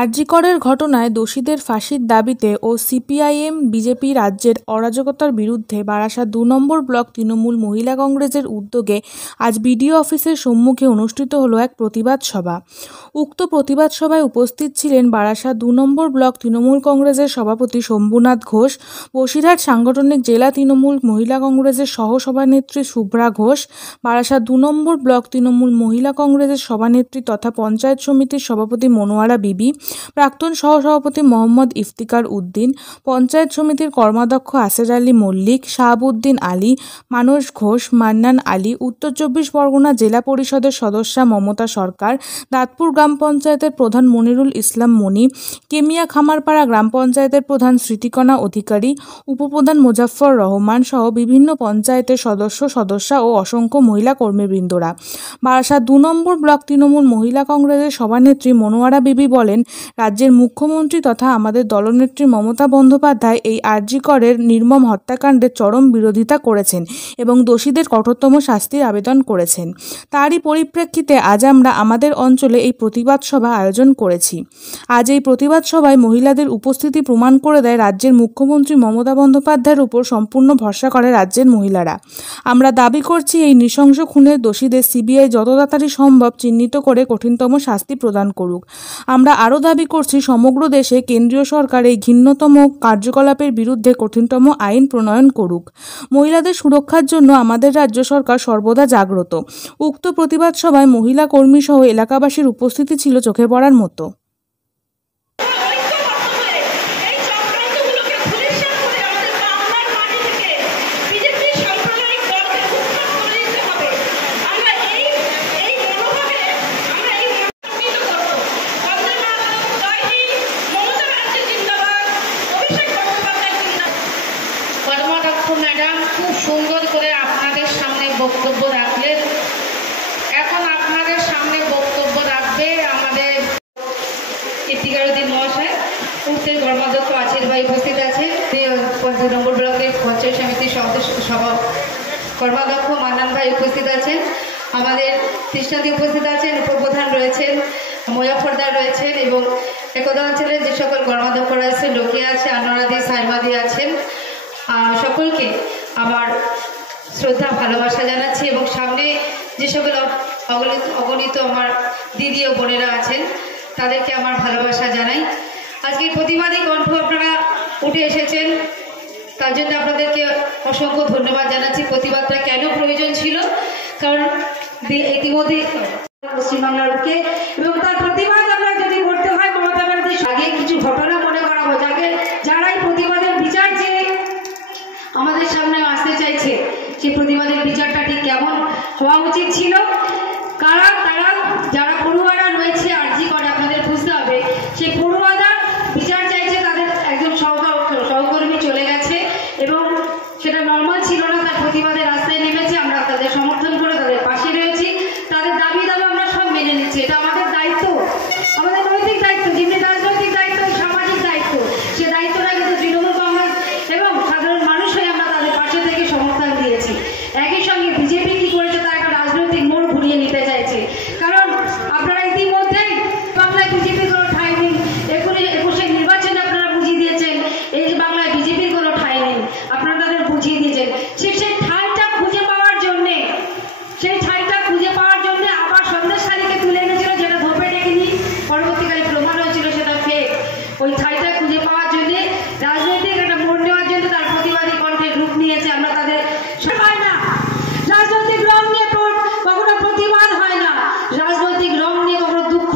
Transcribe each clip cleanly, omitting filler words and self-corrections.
আরজি করের ঘটনায় দোষীদের ফাঁসির দাবিতে ও সিপিআইএম-বিজেপি রাজ্যের অরাজকতার বিরুদ্ধে বারাসাত ২ নম্বর ব্লক তৃণমূল মহিলা কংগ্রেসের উদ্যোগে আজ বিডিও অফিসের সম্মুখে অনুষ্ঠিত হলো এক প্রতিবাদ সভা। উক্ত প্রতিবাদ সভায় উপস্থিত ছিলেন বারাসাত ২ নম্বর ব্লক তৃণমূল কংগ্রেসের সভাপতি শম্ভুনাথ ঘোষ, বসিরহাট সাংগঠনিক জেলা তৃণমূল মহিলা কংগ্রেসের সহসভানেত্রী শুভ্রা ঘোষ, বারাসাত ২ নম্বর ব্লক তৃণমূল মহিলা কংগ্রেসের সভানেত্রী তথা পঞ্চায়েত সমিতির সভাপতি মনোয়ারা বিবি, প্রাক্তন সহসভাপতি মোহাম্মদ ইফতিকার উদ্দিন, পঞ্চায়েত সমিতির কর্মাধ্যক্ষ আসের আলী মল্লিক, শাহাবুদ্দিন আলী, মানস ঘোষ, মান্নান আলী, উত্তর ২৪ পরগনা জেলা পরিষদের সদস্যা মমতা সরকার, দাঁতপুর গ্রাম পঞ্চায়েতের প্রধান মনিরুল ইসলাম মনি, কেমিয়া খামারপাড়া গ্রাম পঞ্চায়েতের প্রধান স্মৃতিকণা অধিকারী, উপপ্রধান মোজাফফর রহমান সহ বিভিন্ন পঞ্চায়েতের সদস্যা ও অসংখ্য মহিলা কর্মীবৃন্দরা। বারাসাত ২ নম্বর ব্লক তৃণমূল মহিলা কংগ্রেসের সভানেত্রী মনোয়ারা বিবি বলেন, রাজ্যের মুখ্যমন্ত্রী তথা আমাদের দলনেত্রী মমতা বন্দ্যোপাধ্যায় এই আরজি করের নির্মম হত্যাকাণ্ডের চরম বিরোধিতা করেছেন এবং দোষীদের কঠোরতম শাস্তির আবেদন করেছেন। তারই পরিপ্রেক্ষিতে আজ আমরা আমাদের অঞ্চলে এই প্রতিবাদ সভা আয়োজন করেছি। আজ এই প্রতিবাদ সভায় মহিলাদের উপস্থিতি প্রমাণ করে দেয় রাজ্যের মুখ্যমন্ত্রী মমতা বন্দ্যোপাধ্যায়ের উপর সম্পূর্ণ ভরসা করে রাজ্যের মহিলারা। আমরা দাবি করছি এই নৃশংস খুনের দোষীদের সিবিআই যত তাড়াতাড়ি সম্ভব চিহ্নিত করে কঠিনতম শাস্তি প্রদান করুক। আমরা আরও দাবি করছি সমগ্র দেশে কেন্দ্রীয় সরকার এই ঘৃণ্যতম কার্যকলাপের বিরুদ্ধে কঠিনতম আইন প্রণয়ন করুক। মহিলাদের সুরক্ষার জন্য আমাদের রাজ্য সরকার সর্বদা জাগ্রত। উক্ত প্রতিবাদ সভায় মহিলা কর্মী সহ এলাকাবাসীর উপস্থিতি ছিল চোখে পড়ার মতো। ম্যাডাম খুব সুন্দর করে আপনাদের সামনে বক্তব্য রাখলেন। এখন আপনাদের সামনে বক্তব্য রাখবে আমাদের ইফতিকারউদ্দিন মহাশয়। উত্তর কর্মাধ্যক্ষ আছেন ভাই উপস্থিত আছেন, ২ নম্বর ব্লকের পঞ্চায়েত সমিতির কর্মাধ্যক্ষ মান্নান ভাই উপস্থিত আছেন, আমাদের কৃষ্ণাদি উপস্থিত আছেন, উপপ্রধান রয়েছেন, মুজাফফরদার রয়েছেন এবং একদা অঞ্চলের যে সকল কর্মাধ্যক্ষরা আছেন, লোকিয়া আছে, আনোয়ারাদি, সাইমাদি আছেন। সকলকে আমার শ্রদ্ধা ভালোবাসা জানাচ্ছি এবং সামনে যে সকল অগণিত আমার দিদি ও বোনেরা আছেন তাদেরকে আমার ভালোবাসা জানাই। আজকের প্রতিবাদী কণ্ঠ আপনারা উঠে এসেছেন, তার জন্য আপনাদেরকে অসংখ্য ধন্যবাদ জানাচ্ছি। প্রতিবাদটা কেন প্রয়োজন ছিল, কারণ ইতিমধ্যে পশ্চিমবাংলার বুকে এবং তার প্রতিবাদ আমরা যদি করতে হয় মমতা ব্যানার্জির আগে কিছু ঘটনা মনে করা হয়, যারা এই প্রতিবাদের বিচার যে আমাদের সামনে আসতে চাইছে, সেই প্রতিবাদের বিচারটা ঠিক কেমন হওয়া উচিত ছিল, কারা তারা যারা পড়ুয়ারা রয়েছে আরজি করে আপনাদের বুঝতে হবে, সেই পড়ুয়ারা বিচার চাইছে, তাদের একজন সহকর্মী চলে গেছে এবং সেটা নর্মাল ছিল না, তার প্রতিবাদের রাস্তায় নেমেছে, আমরা তাদের সমর্থন করে তাদের পাশে রয়েছি, তাদের দাবি আমরা সব মেনে নিচ্ছি। এটা আমাদের দায়িত্ব, আমাদের নৈতিক দায়িত্ব, যেমনি রাজনৈতিক দায়িত্ব, সামাজিক দায়িত্ব, সে দায়িত্বটা কিন্তু তৃণমূল কংগ্রেস এবং সাধারণ মানুষ হয়ে আমরা তাদের পাশে থেকে সমর্থন দিয়েছি। একই সঙ্গে বিজেপি কি করেছে, তার একটা রাজনৈতিক মোড় ঘুরিয়ে নিতে চাইছে, কারণ আপনারা ইতিমধ্যেই বাংলায় বিজেপির কোনো ঠাঁই নেই। ২১ নির্বাচনে আপনারা বুঝিয়ে দিয়েছেন এই বাংলায় বিজেপির কোনো ঠাঁই নেই, আপনারা তাদের বুঝিয়ে দিয়েছেন। সেই ঠাঁইটা খুঁজে পাওয়ার জন্যে আবার সন্দেশখালীকে তুলে এনেছিল, যেটা ধোপে ডেকেনি, পরবর্তীকালে প্রমাণ হয়েছিল সেটা ফেক। ওই ঠাঁইটা খুঁজে পাওয়ার জন্যে রাজনৈতিক একটা মোড় নেওয়ার জন্য তার প্রতিবাদী কণ্ঠে রূপ নিয়েছে। আমরা তাদের হয় না, রাজনৈতিক রং নিয়ে কখনো প্রতিবাদ হয় না, রাজনৈতিক রং নিয়ে কখনো দুঃখ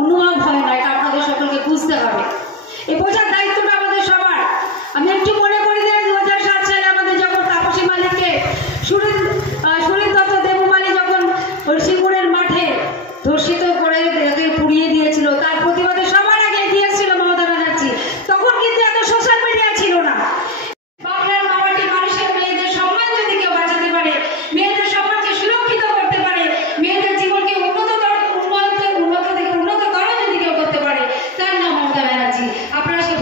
অনুভব হয় না, এটা আপনাদের সকলকে বুঝতে হবে। এই বোঝার দায়িত্বটা আমাদের সবার। আমি একটু মনে করি যে ২০০৭ সালে আমাদের যখন তাপসী মালিককে সুরিন দত্ত দেবমালি যখন সিঙ্গুরের মাঠে ধর্ষিত করে পুড়িয়ে দিয়েছিল, তার প্রতিবাদে সবার আগে এগিয়ে এসেছিল মমতা ব্যানার্জি। তখন কিন্তু এত সোশ্যাল মিডিয়া ছিল না। বাংলার মামাটি মানুষের মেয়েদের সম্মান যদি কেউ বাঁচাতে পারে, মেয়েদের সম্মানকে সুরক্ষিত করতে পারে, মেয়েদের জীবনকে উন্নততর যদি কেউ করতে পারে, তার নাম মমতা ব্যানার্জি। আপনারা সে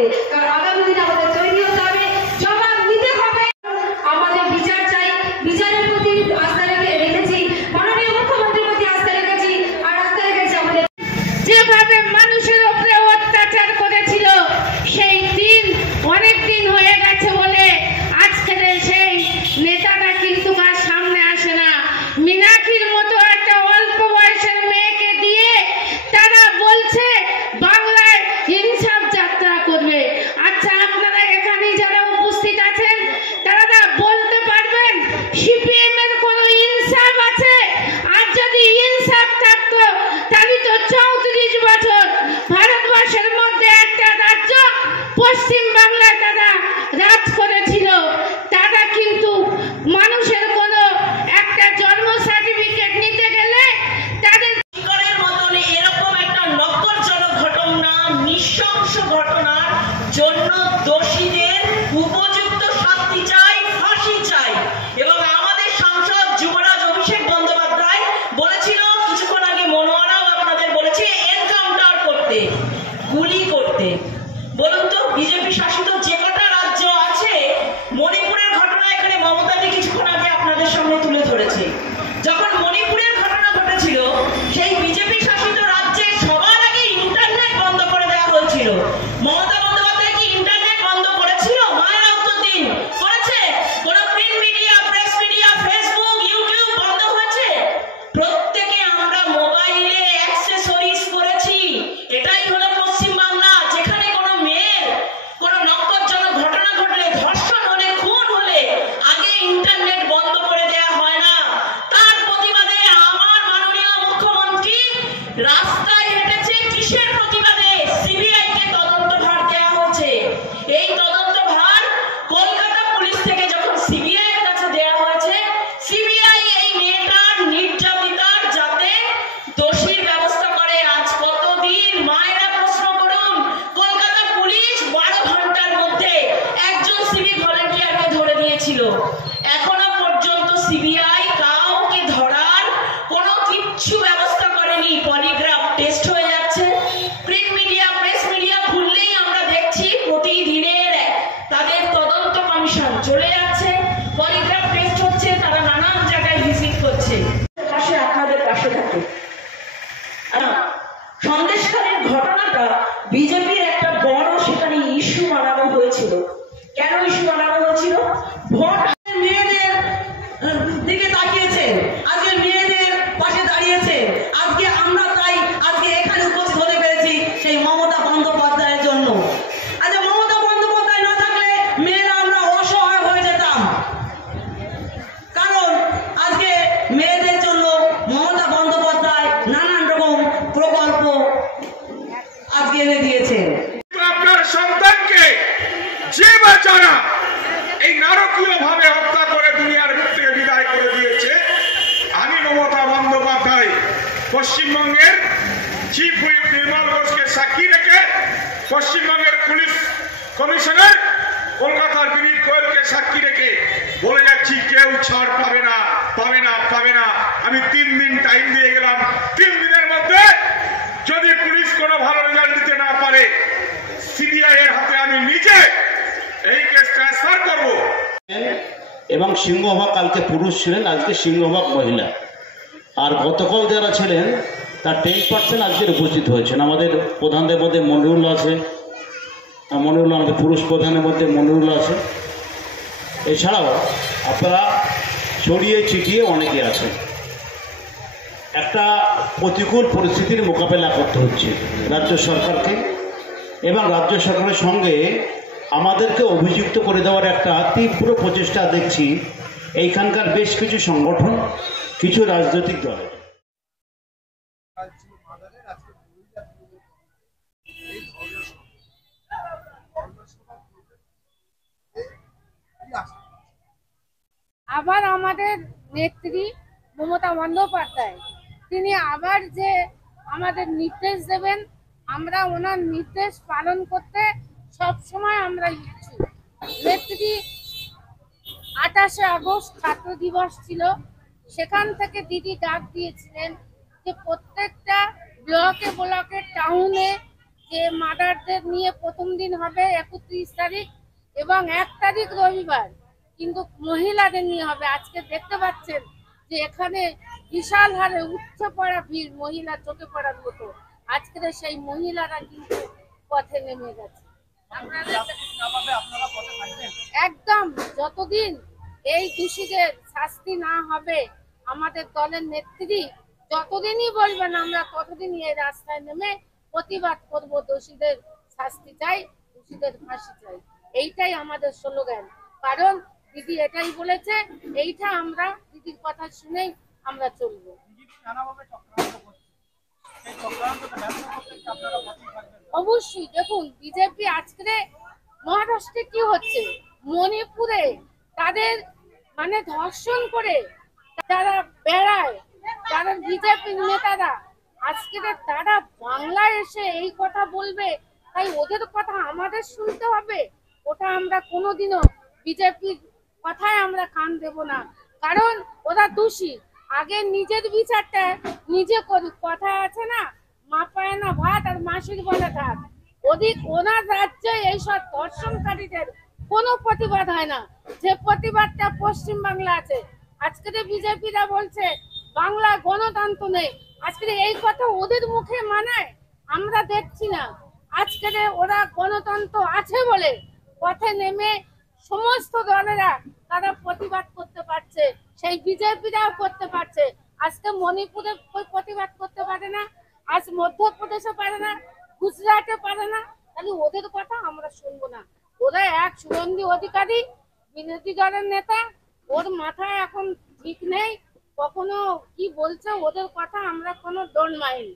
করতে। কারণ আগামী দিনে আমাদের তৈরি হতে হবে, জবাব নিতে হবে। আমাদের বিচার চাই, বিচারের প্রতি আস্থা রেখেছি, মাননীয় মুখ্যমন্ত্রীর প্রতি আস্থা রেখেছি, আর আস্থা রেখেছি আমাদের যেভাবে মানুষের উপরে অত্যাচার করেছিল সেই দিন অনেক দিন হয়ে গেছে বলে আজকের সেই নেতারা কিন্তু আর সামনে আসে না। মীনাক্ষীর মতো একটা অল্প বয়সের মেয়েকে দিয়ে তারা বলছে বাংলায় ইনসাফ যাত্রা করবে। আচ্ছা, আপনারা এখানে যারা উপস্থিত আছেন তারা বলতে পারবেন সিপিএম এর কোনো ইনসাফ আছে? আর যদি ইনসাফ থাকতো তাহলে তো 34 বছর ভারতবর্ষের মধ্যে একটা রাজ্য পশ্চিম বাংলায় তারা রাজ করেছিল। তারা কিন্তু মানুষের কোনো একটা জন্ম সার্টিফিকেট নিতে গেলে তাদের মতন এরকম একটা নক্করজনক ঘটনা, নৃশংস ঘটনার জন্য দোষীদের উপযুক্ত শাস্তি চাই, ফাঁসি চাই। এবং আমাদের সাংসদ যুবরাজ অভিষেক বন্দ্যোপাধ্যায় বলেছিল কিছুক্ষণ আগে, মনোয়ারাও আপনাদের বলেছে, এনকাউন্টার করতে, গুলি করতে। বলুন তো, বিজেপি শাসিত যে কটা রাজ্য আছে, মণিপুরের ঘটনা এখানে মমতাদি কিছুক্ষণ আগে আপনাদের সামনে তুলে ধরেছে। যখন মণিপুরের ঘটনা ঘটেছিল, সেই বিজেপি শাসিত রাজ্যে সবার আগে ইন্টারনেট বন্ধ করে দেওয়া হয়েছিল। মমতা বন্দ্যোপাধ্যায় কি ইন্টারনেট বন্ধ করেছিল? মায়েরা উত্তর দিন, করেছে? কোন print media, press media, Facebook, YouTube বন্ধ হয়েছে? প্রত্যেকে আমরা মোবাইলে অ্যাক্সেসরিজ করেছি। এটাই হলো পশ্চিম বাংলা, যেখানে কোনো মেয়ের কোনো নক্করজনক ঘটনা ঘটলে, ধর্ষণ হলে, খুন হলে আগে ইন্টারনেট বন্ধ করে দেওয়া হয় না। তার প্রতিবাদে আমার মাননীয় মুখ্যমন্ত্রী রাস্তায় হেঁটেছে। কিসের প্রতিবাদে? সিবিআই কে তদন্ত ভার দেওয়া হয়েছে। এই তদন্ত ভার কলকাতা পুলিশ থেকে যখন সিবিআই এর কাছে দেওয়া হয়েছে, সিবিআই এই মেয়েটার নির্যাতিতার যাতে দোষীর ব্যবস্থা করে। আজ কতদিন মায়েরা প্রশ্ন করুন, কলকাতা পুলিশ 12 ঘন্টার মধ্যে একজন সিভিক ভলেন্টিয়ারকে ধরে দিয়েছিল। এখনো পর্যন্ত সিবিআই কাউকে ধরার কোনো কিচ্ছু ব্যবস্থা করেনি। পলিগ্রাফ টেস্ট হয়ে যাচ্ছে। প্রিন্ট মিডিয়া, প্রেস মিডিয়া খুললেই আমরা দেখছি প্রতিদিনের তাদের তদন্ত কমিশন চলে যাচ্ছে, পলিগ্রাফ টেস্ট হচ্ছে, তারা নানান জায়গায় ভিজিট করছে। পাশে আপনাদের পাশে থাকে। সন্দেশখালীর ঘটনাটা বিজেপির একটা বড় সেখানে ইস্যু বানানো হয়েছিল। কেন ইস্যু বানানো হয়েছিল? ভোট মেয়েদের দিকে তাকিয়েছেন, আজকে মেয়েদের পাশে দাঁড়িয়েছে। আজকে আমরা তাই আজকে এখানে উপস্থিত হতে পেরেছি সেই মমতা বন্দ্যোপাধ্যায়ের জন্য। আচ্ছা, মমতা বন্দ্যোপাধ্যায় না থাকলে মেয়েরা আমরা অসহায় হয়ে যেতাম। কারণ আজকে মেয়েদের জন্য মমতা বন্দ্যোপাধ্যায় নানান রকম প্রকল্প আজকে এনে দিয়েছেন। আপনার সন্তানকে যে বাচ্চারা এই নারকীয় ভাবে হত্যা করে দুনিয়ার থেকে বিদায় করে দিয়েছে, আমি মমতা বন্দ্যোপাধ্যায় পশ্চিমবঙ্গের চিফ হুইপ নির্মল ঘোষকে সাক্ষী রেখে, পশ্চিমবঙ্গের পুলিশ কমিশনার কলকাতার বিনীত গোয়েলকে সাক্ষী রেখে বলে যাচ্ছি, কেউ ছাড় পাবে না, পাবে না, পাবে না। আমি 3 দিন টাইম দিয়ে গেলাম। 3 দিনের মধ্যে যদি পুলিশ কোনো ভালো রেজাল্ট দিতে না পারে, সিবিআই এর হাতে আমি নিজে এই কেস ট্রান্সফার করব। এবং সিংহভাগ কালকে পুরুষ ছিলেন, আজকে সিংহভাগ মহিলা। আর গতকাল যারা ছিলেন তার 10% আজকে উপস্থিত হয়েছেন। আমাদের প্রধানদের মধ্যে মনিরুল আছে, মনিরুল আমাদের পুরুষ প্রধানের মধ্যে মনিরুল আছে। এছাড়াও আপনারা ছড়িয়ে ছিটিয়ে অনেকে আছে। একটা প্রতিকূল পরিস্থিতির মোকাবেলা করতে হচ্ছে রাজ্য সরকারকে, এবং রাজ্য সরকারের সঙ্গে আমাদেরকে অভিযুক্ত করে দেওয়ার একটা তীব্র প্রচেষ্টা দেখছি এইখানকার বেশ কিছু সংগঠন, কিছু রাজনৈতিক দলের। আবার আমাদের নেত্রী মমতা বন্দ্যোপাধ্যায় তিনি আবার যে আমাদের নির্দেশ দেবেন, আমরা ওনার নির্দেশ পালন করতে সব সময় আমরা ইচ্ছুক। নেত্রী 28শে আগস্ট ছাত্র দিবস ছিল, সেখান থেকে দিদি ডাক দিয়েছিলেন যে প্রত্যেকটা ব্লকে ব্লকে টাউনে যে মার্ডারদের নিয়ে প্রথম দিন হবে 31 তারিখ এবং 1 তারিখ রবিবার, কিন্তু মহিলাদের নিয়ে হবে। আজকে দেখতে পাচ্ছেন যে এখানে বিশাল হারে উচ্চ পড়া ভিড়, মহিলা চোখে পড়ার মতো। আজকে সেই মহিলারা কিন্তু পথে নেমে গেছে। একদম যতদিন এই দোষীদের শাস্তি না হবে, আমাদের দলের নেত্রী যতদিনই বলবেন আমরা ততদিনই এই রাস্তায় নেমে প্রতিবাদ করব। দোষীদের শাস্তি চাই, দোষীদের ফাঁসি চাই, এইটাই আমাদের স্লোগান। কারণ দিদি এটাই বলেছে, এইটা আমরা দিদির কথা শুনেই আমরা চলবো। অবশ্যই দেখুন, বিজেপি আজকে মহারাষ্ট্রে কি হচ্ছে, মণিপুরে তাদের মানে ধর্ষণ করে যারা বেড়ায়, যারা বিজেপি নেতারা, আজকে তারা বাংলায় এসে এই কথা বলবে, তাই ওদের কথা আমাদের শুনতে হবে? ওটা আমরা কোনোদিনও বিজেপির কথায় আমরা কান দেব না, কারণ ওরা দোষী। আগে নিজের বিচারটা নিজে করুক। কথা আছে না, মা পায় না ভাত আর মাসির বলে থাক। ওনার রাজ্যে এইসব ধর্ষণকারীদের কোনো প্রতিবাদ হয় না, যে প্রতিবাদটা পশ্চিম বাংলা আছে। আজকে বিজেপিরা বলছে বাংলা গণতন্ত্র নেই, আজকে এই কথা ওদের মুখে মানায়? আমরা দেখছি না। আজকে ওরা গণতন্ত্র আছে বলে পথে নেমে সমস্ত দলেরা তারা প্রতিবাদ করতে পারছে, সেই বিজেপিরাও করতে পারছে। আজকে মণিপুরে প্রতিবাদ করতে পারে না, আজ মধ্যপ্রদেশে পারে না, গুজরাটে পারে না, তাহলে ওদের কথা আমরা শুনবো না? ওরা এক শুভেন্দু অধিকারী বিরোধী দলের নেতা, ওর মাথায় এখন ঠিক নেই, কখনো কি বলছে, ওদের কথা আমরা কোনো ডোন্ট মাইন্ড।